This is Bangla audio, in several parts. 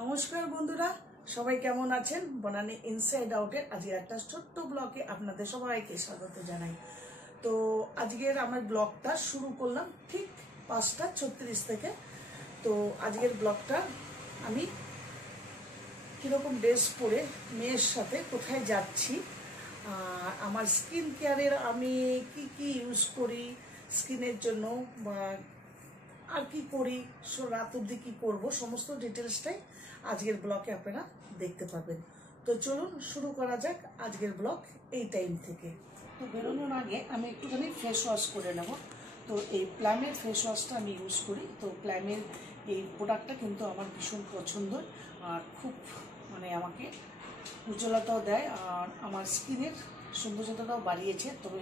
নমস্কার বন্ধুরা, সবাই কেমন আছেন? বনানী ইনসাইড আউটের আজকে একটা ছোট্ট ব্লগে আপনাদের সবাইকে স্বাগত জানাই। তো আজকের আমার ব্লগটা শুরু করলাম ঠিক 5:36 থেকে। তো আজকের ব্লগটা আমি কীরকম ড্রেস পরে মেয়ের সাথে কোথায় যাচ্ছি, আমার স্কিন কেয়ারের আমি কি ইউজ করি স্কিনের জন্য, বা আর কি করি, রাত অবধি কী করবো, সমস্ত ডিটেলসটাই আজকের ব্লগে আপনারা দেখতে পাবেন। তো চলুন শুরু করা যাক আজকের ব্লগ এই টাইম থেকে। তো বেরোনোর আগে আমি একটুখানি ফেস ওয়াশ করে নেব। তো এই প্ল্যামের ফেস ওয়াশটা আমি ইউজ করি। তো প্ল্যামের এই প্রোডাক্টটা কিন্তু আমার ভীষণ পছন্দ, আর খুব আমাকে উজ্জ্বলতাও দেয়, আর আমার স্কিনের সৌন্দর্যতাটাও বাড়িয়েছে। তবে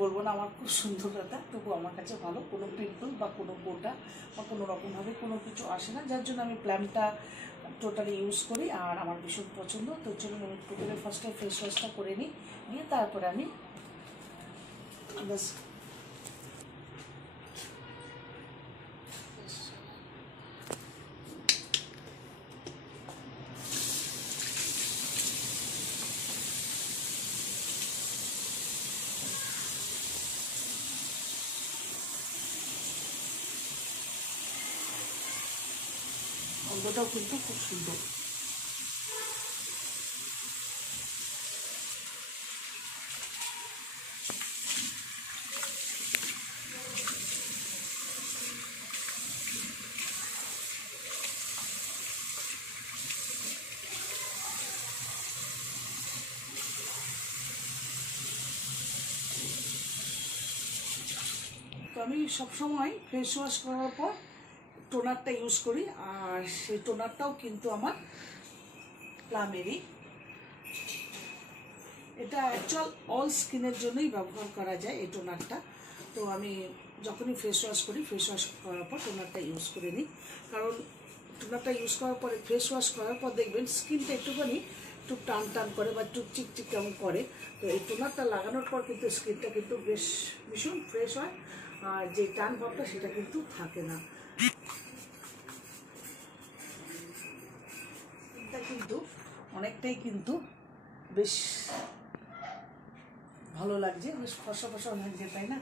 বলবো না আমার খুব সুন্দরতা, তবু আমার কাছে ভালো, কোনো পিম্পল বা কোনো গোটা বা কোনো রকমভাবে কোনো কিছু আসে না, যার জন্য আমি প্ল্যামটা টোটালি ইউজ করি আর আমার ভীষণ পছন্দ। তো চলুন আমি টোটালি ফার্স্টে ফেস ওয়াশটা করে নিই, নিয়ে তারপরে আমি অঙ্গটাও কিন্তু খুব সুন্দর। তো আমি সবসময় ফেস ওয়াশ করার পর টোনারটা ইউজ করি, আর সেই টোনারটাও কিন্তু আমার প্লামেরই। এটা অ্যাকচুয়াল অল স্কিনের জন্যই ব্যবহার করা যায় এই টোনারটা। তো আমি যখনই ফেস ওয়াশ করি, ফেস ওয়াশ করার পর টোনারটা ইউজ করে নিই, কারণ টোনারটা ইউজ করার পরে ফেস ওয়াশ করার পর দেখবেন স্কিনটা একটুখানি একটু টান টান করে বা একটু চিকচিক কেমন করে। তো এই টোনারটা লাগানোর পর কিন্তু স্কিনটা কিন্তু বেশ ভীষণ ফ্রেশ হয়, আর যে টান ভাবটা সেটা কিন্তু থাকে না। এটা কিন্তু অনেকটাই কিন্তু বেশ ভালো লাগছে, বেশ ফসা ফসা লাগছে, তাই না?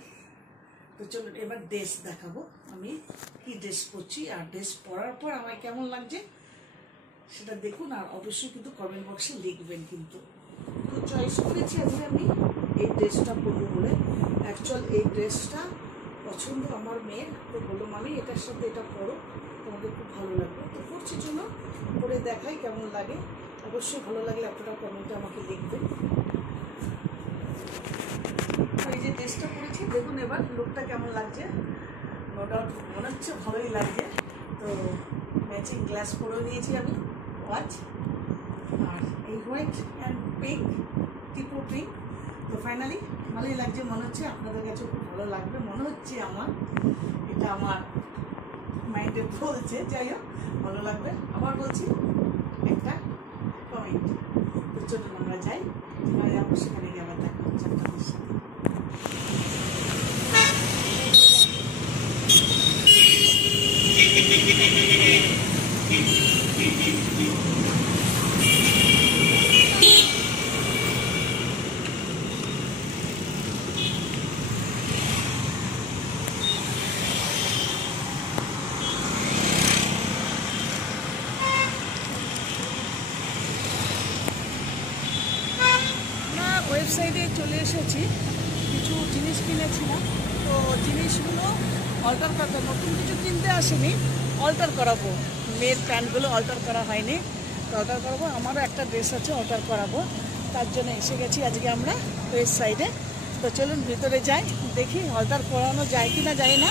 তো চলুন এবার ড্রেস দেখাবো আমি কি ড্রেস পরছি, আর ড্রেস পরার পর আমার কেমন লাগছে সেটা দেখুন, আর অবশ্যই কিন্তু কমেন্ট বক্সে লিখবেন কিন্তু। তো চয়েস করেছি আজকে আমি এই ড্রেসটা পরবো বলে। অ্যাকচুয়াল এই ড্রেসটা পছন্দ আমার মেয়ের, তো বললাম আমি এটার সাথে এটা পরো, তোমাকে খুব ভালো লাগবে। তো পরছি, জন্য পরে দেখাই কেমন লাগে। অবশ্যই ভালো লাগলে আপনারা কমেন্টে আমাকে লিখবেন। এই যে ড্রেসটা পরেছি, দেখুন এবার লুকটা কেমন লাগছে। নো ডাউট মনে হচ্ছে ভালোই লাগছে। তো ম্যাচিং গ্লাস পরেও নিয়েছি আমি, ওয়াচ, আর এই হোয়াইট অ্যান্ড পিঙ্ক, টিপো পিঙ্ক। তো ফাইনালি ভালোই লাগছে, মনে হচ্ছে আপনাদের কাছে খুব ভালো লাগবে মনে হচ্ছে আমার, এটা আমার মাইন্ডে বলছে। যাই হোক, ভালো লাগবে। আবার বলছি একটা কমেন্ট। তো চলুন আমরা যাই, যেখানে যাবো সেখানে গিয়ে আবার দেখা হচ্ছে আপনাদের সাথে। ওয়েবসাইটে চলে এসেছি, কিছু জিনিস কিনেছিলাম। তো জিনিসগুলো অল্টার করতে, নতুন কিছু কিনতে আসেনি, অল্টার করাবো। মেয়ের প্যান্টগুলো অল্টার করা হয়নি, তো অল্টার করাবো। আমারও একটা ড্রেস আছে অল্টার করাবো, তার জন্য এসে গেছি আজকে আমরা ওয়েবসাইটে। তো চলুন ভিতরে যাই, দেখি অল্টার করানো যায় কি না জানি না।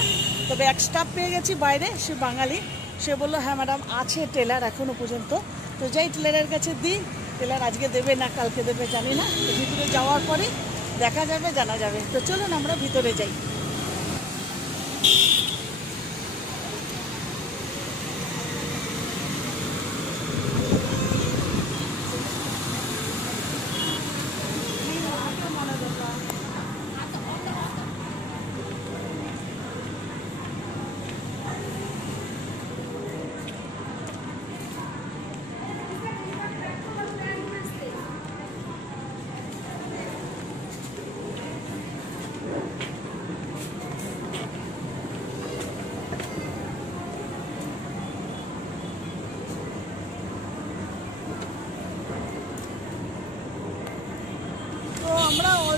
তবে এক স্টাফ পেয়ে গেছি বাইরে, সে বাঙালি, সে বললো হ্যাঁ ম্যাডাম আছে টেলার এখনও পর্যন্ত। তো যাই টেলারের কাছে দিই, টেলার আজকে দেবে না কালকে দেবে জানি না। তো ভিতরে যাওয়ার পরে দেখা যাবে, জানা যাবে। তো চলুন আমরা ভিতরে যাই।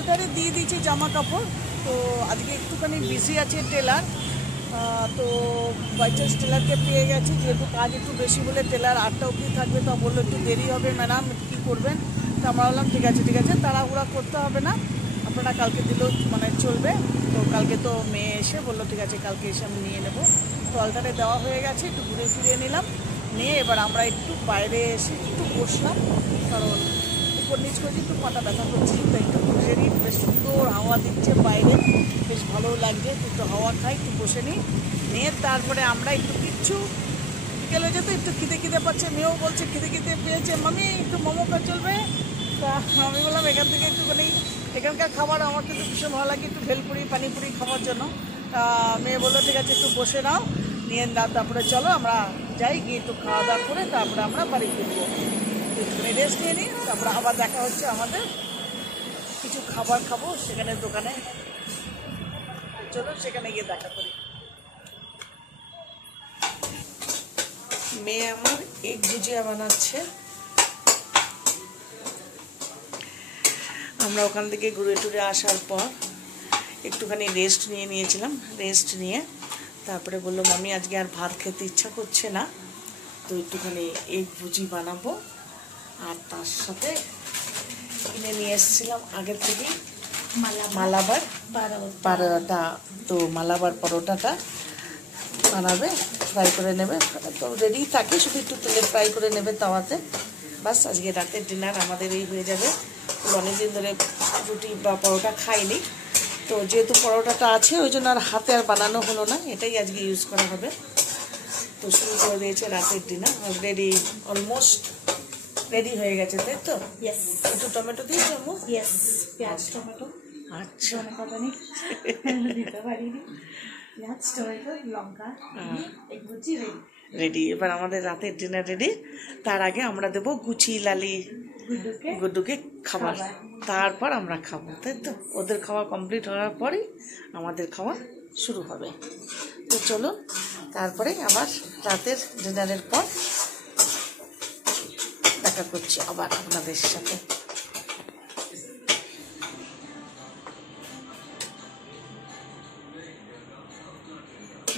অর্ডারে দিয়ে দিয়েছি জামা কাপড়। তো আজকে একটুখানি বিজি আছে টেলার, তো বাই চান্স টেলারকে পেয়ে গেছি, যেহেতু কাজ একটু বেশি বলে টেলার 8টা অবধি থাকবে। তো বললো একটু দেরি হবে ম্যাডাম, কী করবেন? তো আমরা বললাম ঠিক আছে তাড়াহুড়া করতে হবে না, আপনারা কালকে দিলেও মানে চলবে। তো কালকে তো মেয়ে এসে বললো ঠিক আছে কালকে এসে আমি নিয়ে নেবো। তো অল্টারে দেওয়া হয়ে গেছে, একটু ঘুরে ফিরে নিলাম নিয়ে এবার আমরা একটু বাইরে এসে একটু বসলাম, কারণ উপর নিচ করেছি একটু পাটা ব্যথা করছি। তো একটু ঘুরে নিই, বেশ সুন্দর হাওয়া দিচ্ছে বাইরে, বেশ ভালো লাগছে। একটু হাওয়া খাই, একটু বসে নিই, নিয়ে তারপরে আমরা একটু কিচ্ছু বিকেলে যেত একটু খিদে পাচ্ছে, মেয়েও বলছে খিদে পেয়েছে, মামি একটু মোমো খা চলবে? তা আমি বললাম এখান থেকে একটুখানি, এখানকার খাবার আমার কিন্তু ভীষণ ভালো লাগে, একটু ভেলপুরি পানিপুরি খাওয়ার জন্য। মেয়ে বললো ঠিক আছে একটু বসে নাও, নিয়ে তারপরে চলো আমরা যাই, গিয়ে একটু খাওয়া দাওয়া করে তারপরে আমরা বাড়ি ফিরবো। একটুখানি রেস্ট নিয়ে নিই, তারপরে আবার দেখা হচ্ছে আমাদের, কিছু খাবার খাবো সেখানে দোকানে, চলো সেখানে গিয়ে দেখা করি। মেয়ে আমার এগ ভুজিয়া বানাচ্ছে। আমরা ওখান থেকে ঘুরে টুরে আসার পর একটুখানি রেস্ট নিয়েছিলাম, রেস্ট নিয়ে তারপরে বললো মামি আজকে আর ভাত খেতে ইচ্ছা করছে না, তো একটুখানি এগ ভুজি বানাবো। আর তার সাথে কিনে নিয়ে এসেছিলাম আগের থেকেই মালাবার পরোটা। তো মালাবার পরোটাটা বানাবে, ফ্রাই করে নেবে, তো রেডি থাকে, শুধু একটু তেলে ফ্রাই করে নেবে তাওয়াতে। বাস আজকে রাতের ডিনার আমাদের এই হয়ে যাবে। অনেকদিন ধরে রুটি বা পরোটা খাইনি, তো যেহেতু পরোটাটা আছে ওই জন্য আর হাতে আর বানানো হলো না, এটাই আজকে ইউজ করা হবে। তো শুরু করে দিয়েছে রাতের ডিনার, রেডি, অলমোস্ট রেডি হয়ে গেছে, তাই তো? ইয়েস, একটু টমেটো দিয়েছি আম্মু? ইয়েস, পেঁয়াজ টমেটো, আচ্ছা, দিতে পারিনি, পেঁয়াজ টমেটো লঙ্কা এক ভুজি রেডি। রেডি, এবার আমাদের রাতের ডিনার রেডি। তার আগে আমরা দেবো গুচি লালি গুড্ডুকে খাবার, তারপর আমরা খাবো, তাই তো? ওদের খাওয়া কমপ্লিট হওয়ার পরেই আমাদের খাওয়া শুরু হবে। তো চলো তারপরে আবার রাতের ডিনারের পর দেখা করছি আবার আপনাদের সাথে।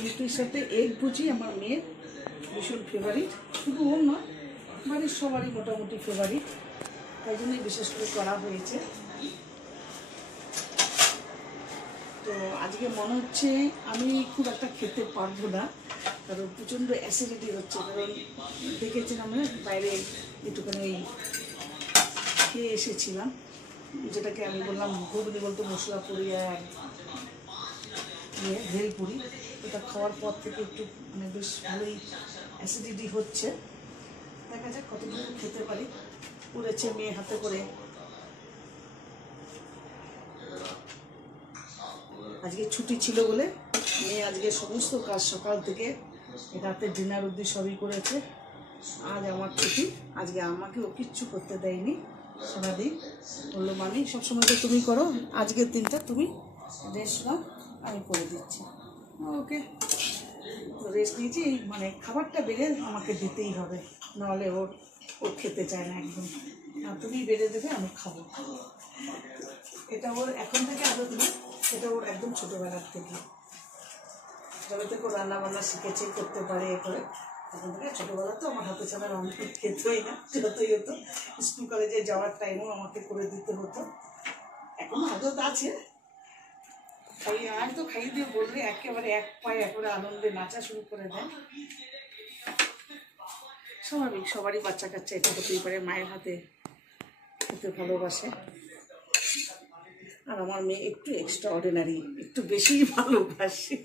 রুটির সাথে এগ ভুজি আমার মেয়ের ভীষণ ফেভারিট, শুধু ওর নয় বাড়ির সবারই মোটামুটি ফেভারিট, তাই জন্যই বিশেষ করে করা হয়েছে। তো আজকে মনে হচ্ছে আমি খুব একটা খেতে পারবো না, কারণ প্রচণ্ড অ্যাসিডিটি হচ্ছে। কারণ দেখেছিলাম আমরা বাইরে একটুখানি ওই খেয়ে এসেছিলাম, যেটাকে আমি বললাম ঘুগনি বলতো মশলা পুরি আর ভেলপুরি, ওটা খাওয়ার পর থেকে একটু মানে বেশ ভালোই অ্যাসিডিটি হচ্ছে। দেখা যাক কতটুকু খেতে পারি। করেছে মেয়ে হাতে করে। আজকে ছুটি ছিল বলে মেয়ে আজকে সমস্ত কাজ সকাল থেকে রাতের ডিনার অবধি সবই করেছে। আজ আমার ছুটি, আজকে আমাকে ও কিচ্ছু করতে দেয়নি সারাদিন। বললো মামি সবসময় তো তুমি করো, আজকের দিনটা তুমি রেস্ট নাও, আমি করে দিচ্ছি। ওকে, রেস্ট নিয়েছি, মানে খাবারটা বেড়ে আমাকে দিতেই হবে, নাহলে ও খেতে চায় না একদম। তুমি বেড়ে দেবে, আমি খাবো। এটা ওর এখন থেকে আদত নেই, এটা ওর একদম ছোটোবেলার থেকে, যবে থেকে ও রান্নাবান্না শিখেছে, করতে পারে এ করে, তখন থেকে ছোটোবেলা তো আমার হাতে ছাড়া রান্না খেতেই না, যতই হতো। স্কুল কলেজে যাওয়ার টাইমও আমাকে করে দিতে হতো, এখনও আদত আছে। খাইয়ে আর তো খাইয়ে দিয়ে বললে একেবারে এক পায়ে একেবারে আনন্দে নাচা শুরু করে দেয়। স্বাভাবিক, সবারই বাচ্চা কাচ্চা এটা হতেই পারে, মায়ের হাতে খেতে ভালোবাসে। আর আমার মেয়ে একটু এক্সট্রা অর্ডিনারি, একটু বেশি ভালোবাসে।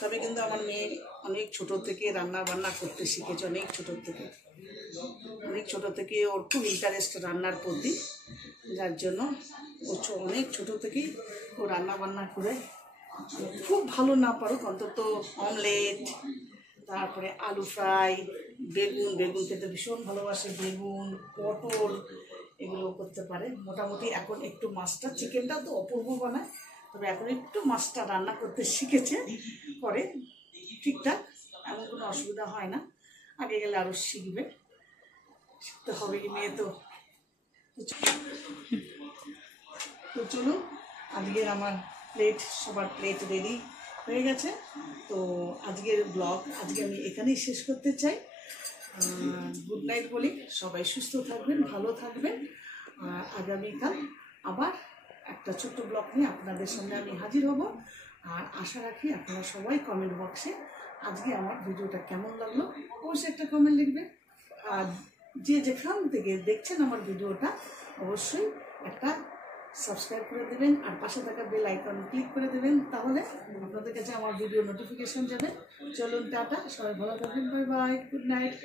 তবে কিন্তু আমার মেয়ে অনেক ছোট থেকে রান্না বান্না করতে শিখেছে, অনেক ছোট থেকে ওর খুব ইন্টারেস্ট রান্নার প্রতি, যার জন্য ও অনেক ছোট থেকেই ও রান্না বান্না করে, খুব ভালো না পারুক অন্তত অমলেট, তারপরে আলু ফ্রাই, বেগুন খেতে ভীষণ ভালোবাসে, বেগুন পটল এগুলো করতে পারে মোটামুটি। এখন একটু মাছটা, চিকেনটা তো অপূর্ব বানায়, তবে এখন একটু মাছটা রান্না করতে শিখেছে, করে ঠিকঠাক, এমন কোনো অসুবিধা হয় না। আগে গেলে আরও শিখবে, শিখতে হবে, মেয়ে তো। তো চলুন, আজকের আমার প্লেট, সবার প্লেট রেডি হয়ে গেছে। তো আজকের ব্লগ আজকে আমি এখানেই শেষ করতে চাই। গুড নাইট বলি, সবাই সুস্থ থাকবেন, ভালো থাকবেন। আগামীকাল আবার একটা ছোট্ট ব্লগ নিয়ে আপনাদের সামনে আমি হাজির হব। আর আশা রাখি আপনারা সবাই কমেন্ট বক্সে আজকে আমার ভিডিওটা কেমন লাগলো অবশ্যই একটা কমেন্ট লিখবে। আর যে যেখান থেকে দেখছেন আমার ভিডিওটা অবশ্যই একটা সাবস্ক্রাইব করে দেবেন আর পাশে থাকা বেল আইকন ক্লিক করে দেবেন, তাহলে আপনাদের কাছে আমার ভিডিও নোটিফিকেশন যাবে। চলুন টাটা, সবাই ভালো থাকবেন, বাই বাই, গুড নাইট।